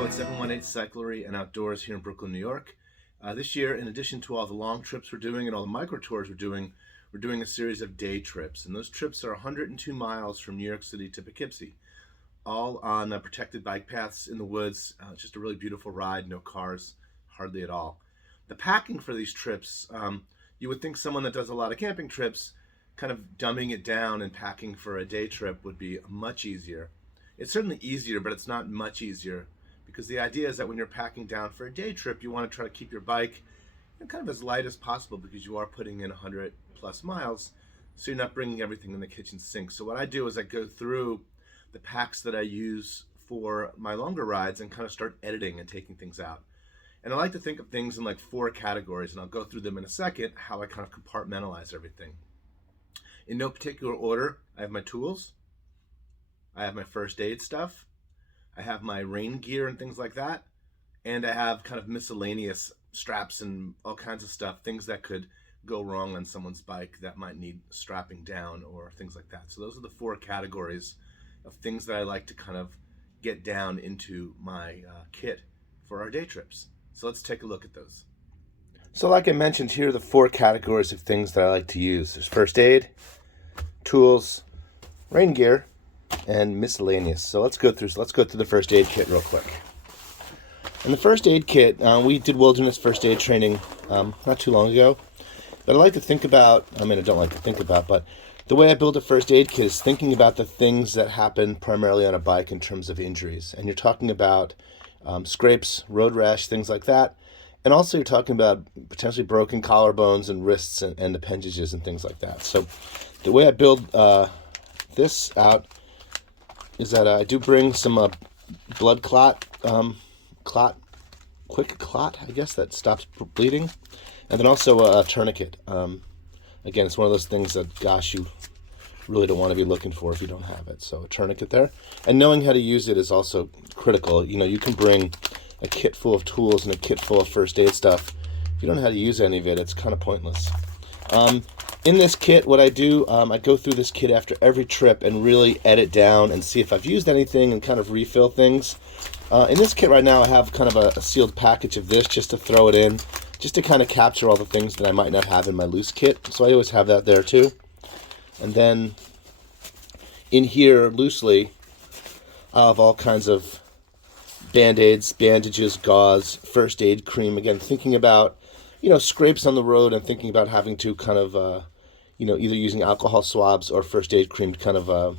Hello, it's 718 Cyclery and Outdoors here in Brooklyn, New York. This year, in addition to all the long trips we're doing and all the micro tours we're doing a series of day trips. And those trips are 102 miles from New York City to Poughkeepsie, all on protected bike paths in the woods. Just a really beautiful ride, no cars, hardly at all. The packing for these trips, you would think someone that does a lot of camping trips, kind of dumbing it down and packing for a day trip would be much easier. It's certainly easier, but it's not much easier, because the idea is that when you're packing down for a day trip, you want to try to keep your bike kind of as light as possible, because you are putting in 100 plus miles, so you're not bringing everything in the kitchen sink. So what I do is I go through the packs that I use for my longer rides and kind of start editing and taking things out. And I like to think of things in like 4 categories, and I'll go through them in a second, how I kind of compartmentalize everything. In no particular order, I have my tools, I have my first aid stuff, I have my rain gear and things like that, and I have kind of miscellaneous straps and all kinds of stuff, things that could go wrong on someone's bike that might need strapping down or things like that. So those are the 4 categories of things that I like to kind of get down into my kit for our day trips. So let's take a look at those. So like I mentioned, here are the 4 categories of things that I like to use. There's first aid, tools, rain gear, and miscellaneous. So let's go through the first aid kit real quick. In the first aid kit, we did wilderness first aid training not too long ago. But I like to think about, I don't like to think about, but the way I build a first aid kit is thinking about the things that happen primarily on a bike in terms of injuries. And you're talking about scrapes, road rash, things like that. And also you're talking about potentially broken collarbones and wrists and appendages and things like that. So the way I build this out is that I do bring some blood clot, quick clot, I guess, that stops bleeding. And then also a tourniquet. Again, it's one of those things that, gosh, you really don't want to be looking for if you don't have it. So a tourniquet there. And knowing how to use it is also critical. You know, you can bring a kit full of tools and a kit full of first aid stuff. If you don't know how to use any of it, it's kind of pointless. In this kit, what I do, I go through this kit after every trip and really edit down and see if I've used anything and kind of refill things. In this kit right now, I have kind of a sealed package of this just to throw it in, just to kind of capture all the things that I might not have in my loose kit. So I always have that there too. And then in here, loosely, I have all kinds of Band-Aids, bandages, gauze, first aid cream. Again, thinking about, scrapes on the road and thinking about having to kind of, either using alcohol swabs or first aid cream to kind of,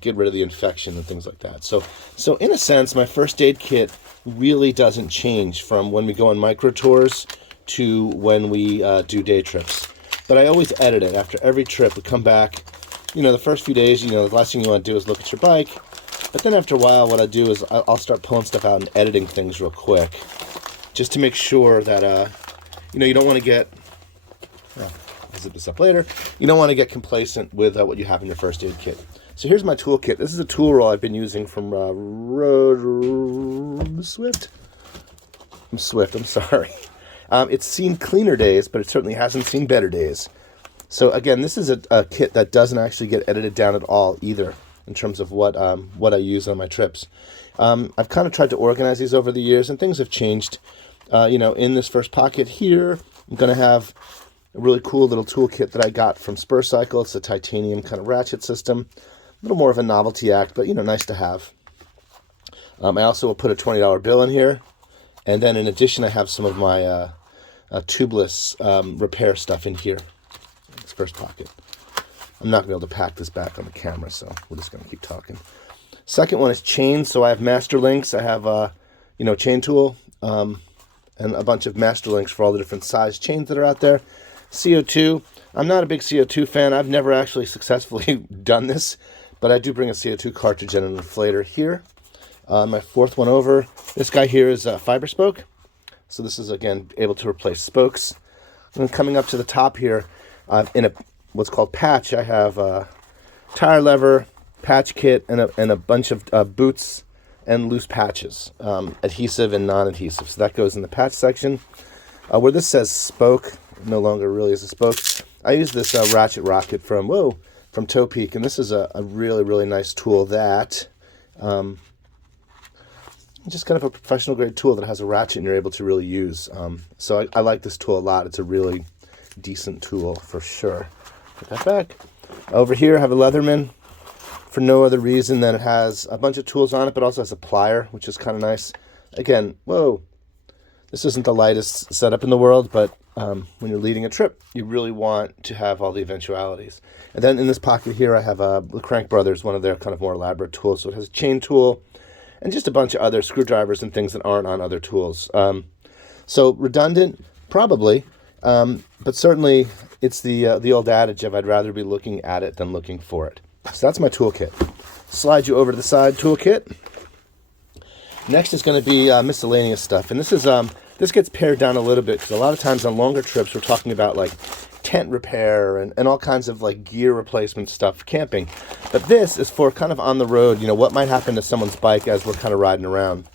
get rid of the infection and things like that. So in a sense, my first aid kit really doesn't change from when we go on micro tours to when we do day trips. But I always edit it. After every trip, we come back, the first few days, the last thing you want to do is look at your bike. But then after a while, what I do is I'll start pulling stuff out and editing things real quick, just to make sure that, you don't want to get, I'll zip this up later, you don't want to get complacent with what you have in your first aid kit. So here's my toolkit. This is a tool roll I've been using from Swift. I'm sorry. It's seen cleaner days, but it certainly hasn't seen better days. So again, this is a kit that doesn't actually get edited down at all either, in terms of what I use on my trips. I've kind of tried to organize these over the years, and things have changed. In this first pocket here, I'm going to have a really cool little toolkit that I got from Spur Cycle. It's a titanium kind of ratchet system. A little more of a novelty act, but, nice to have. I also will put a $20 bill in here. And then in addition, I have some of my tubeless repair stuff in here. This first pocket. I'm not going to be able to pack this back on the camera, so we're just going to keep talking. Second one is chains. So I have master links. I have, chain tool and a bunch of master links for all the different size chains that are out there. CO2. I'm not a big CO2 fan. I've never actually successfully done this, but I do bring a CO2 cartridge and an inflator here. My fourth one over. This guy here is a fiber spoke. So this is, again, able to replace spokes. And then coming up to the top here, in what's called patch, I have a tire lever, patch kit, and a bunch of boots and loose patches, adhesive and non-adhesive. So that goes in the patch section. Where this says spoke, no longer really is a spoke. I use this ratchet rocket from Toe Peak, and this is a really, really nice tool that just kind of a professional grade tool that has a ratchet and you're able to really use. So I like this tool a lot. It's a really decent tool for sure. Put that back. Over here I have a Leatherman for no other reason than it has a bunch of tools on it, but also has a plier, which is kind of nice. Again, whoa, this isn't the lightest setup in the world, but when you're leading a trip, you really want to have all the eventualities. And then in this pocket here, I have the Crank Brothers, one of their kind of more elaborate tools. So it has a chain tool and just a bunch of other screwdrivers and things that aren't on other tools. So redundant, probably, but certainly it's the old adage of I'd rather be looking at it than looking for it. So that's my toolkit. Slide you over to the side toolkit. Next is going to be miscellaneous stuff, and this gets pared down a little bit because a lot of times on longer trips we're talking about like tent repair and all kinds of like gear replacement stuff, camping. But this is for kind of on the road, what might happen to someone's bike as we're kind of riding around.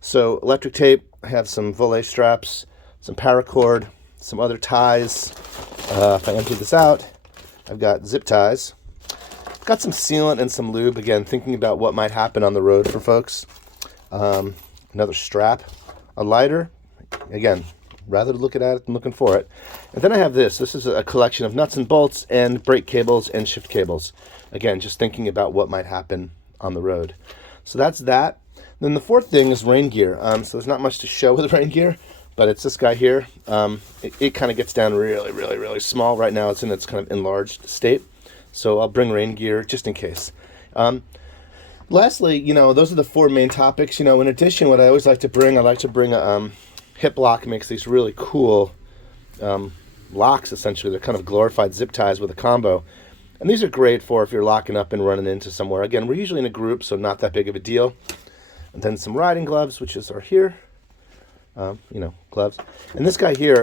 So electric tape, I have some volet straps, some paracord, some other ties. If I empty this out, I've got zip ties. Got some sealant and some lube, again, thinking about what might happen on the road for folks. Another strap, a lighter, again, rather looking at it than looking for it. And then I have this. This is a collection of nuts and bolts and brake cables and shift cables. Again, just thinking about what might happen on the road. So that's that. Then the fourth thing is rain gear. So there's not much to show with rain gear, but it's this guy here. It kind of gets down really, really, really small. Right now it's in its kind of enlarged state. So I'll bring rain gear just in case. Lastly, those are the four main topics. In addition, what I always like to bring, a hip lock. Makes these really cool locks, essentially. They're kind of glorified zip ties with a combo. And these are great for if you're locking up and running into somewhere. Again, we're usually in a group, so not that big of a deal. And then some riding gloves, which are here. Gloves. And this guy here,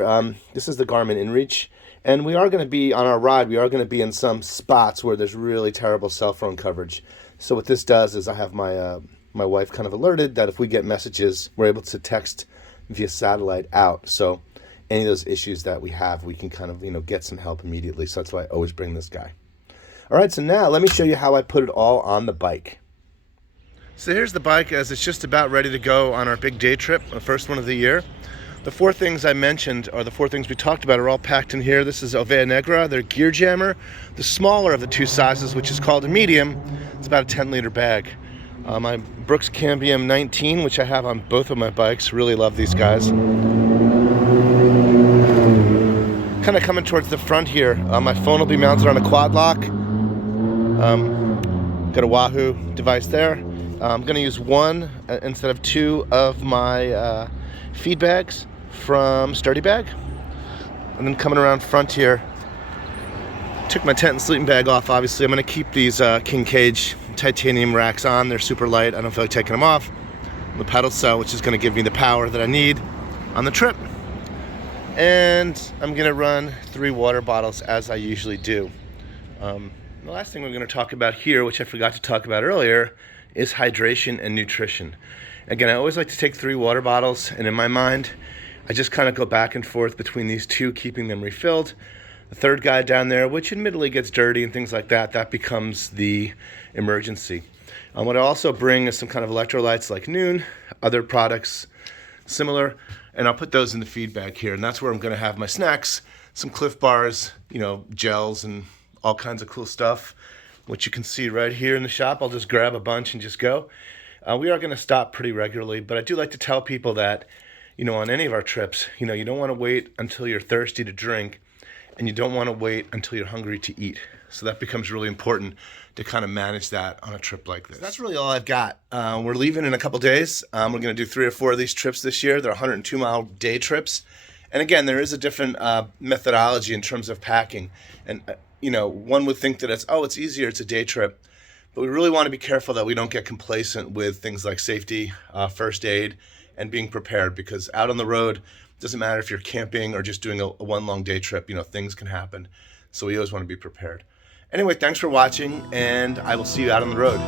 this is the Garmin InReach. And we are going to be, on our ride, we are going to be in some spots where there's really terrible cell phone coverage. So what this does is I have my wife kind of alerted that if we get messages, we're able to text via satellite out. So any of those issues that we have, we can kind of, get some help immediately. So that's why I always bring this guy. All right, so now let me show you how I put it all on the bike. So here's the bike as it's just about ready to go on our big day trip, the first one of the year. The four things I mentioned, or the four things we talked about, are all packed in here. This is Ovea Negra, their gear jammer, the smaller of the two sizes, which is called a medium. It's about a 10-liter bag. My Brooks Cambium 19, which I have on both of my bikes. Really love these guys. Kind of coming towards the front here. My phone will be mounted on a quad lock. Got a Wahoo device there. I'm going to use one instead of two of my feed bags from Sturdy Bag. And then coming around front here, took my tent and sleeping bag off. Obviously, I'm going to keep these King Cage titanium racks on. They're super light. I don't feel like taking them off. The pedal cell, which is going to give me the power that I need on the trip. And I'm going to run 3 water bottles as I usually do. The last thing we're going to talk about here, which I forgot to talk about earlier, is hydration and nutrition. Again, I always like to take 3 water bottles, and in my mind, I just kind of go back and forth between these two, keeping them refilled. The third guy down there, which admittedly gets dirty and things like that, that becomes the emergency. What I also bring is some kind of electrolytes like Noon, other products similar, and I'll put those in the feed bag here, and that's where I'm going to have my snacks, some Cliff Bars, gels and all kinds of cool stuff, which you can see right here in the shop. I'll just grab a bunch and just go. We are going to stop pretty regularly, but I do like to tell people that, on any of our trips, you don't want to wait until you're thirsty to drink, and you don't want to wait until you're hungry to eat. So that becomes really important to kind of manage that on a trip like this. That's really all I've got. We're leaving in a couple days. We're going to do 3 or 4 of these trips this year. They're 102-mile day trips. And again, there is a different methodology in terms of packing. And, one would think that it's easier, it's a day trip. But we really want to be careful that we don't get complacent with things like safety, first aid, and being prepared, because out on the road, it doesn't matter if you're camping or just doing a one long day trip, things can happen. So we always want to be prepared. Anyway, thanks for watching, and I will see you out on the road.